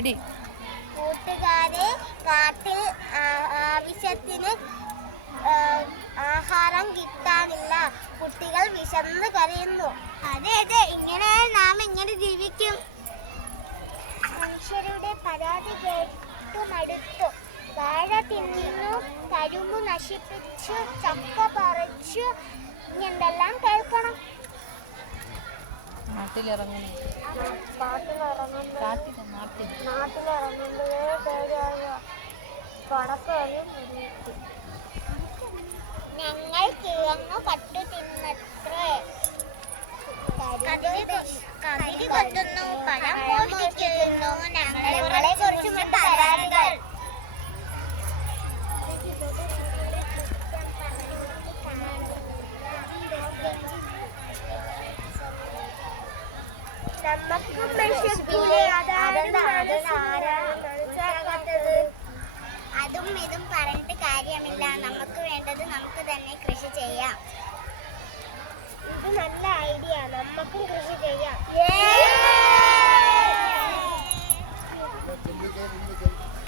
Ready. കൂട്ടുകാരെ, കാട്ടിൽ ആവശ്യത്തിന് ആഹാരം കിട്ടാനില്ല. കുട്ടികൾ വിശന്ന് കരയുന്നു. അതെ അതെ, ഇങ്ങനെ നാം എങ്ങനെ ജീവിക്കും? മനുഷ്യരുടെ പരാതി കേട്ടു മടുത്തു. വാഴ തിന്നു, കരിമ്പു നശിപ്പിച്ചു, ചക്ക പറിച്ചു, എന്തെല്ലാം കേൾക്കണം. നാട്ടിലിറങ്ങുന്നു. നാട്ടിലിറങ്ങുമ്പോഴേ പേടിയായ കടക്കയും ഞങ്ങൾ കിഴങ്ങു കട്ടു തിന്നത്രേ. കതിരി കൊത്തുന്നു, പഴം മോഷ്ടിക്കുന്നു, ഞങ്ങളെ കുറിച്ച് പരാതികൾ. നമുക്കും അതും ഇതും പറഞ്ഞിട്ട് കാര്യമില്ല. നമുക്ക് വേണ്ടത് നമുക്ക് തന്നെ കൃഷി ചെയ്യാം. ഇത് നല്ല ഐഡിയ.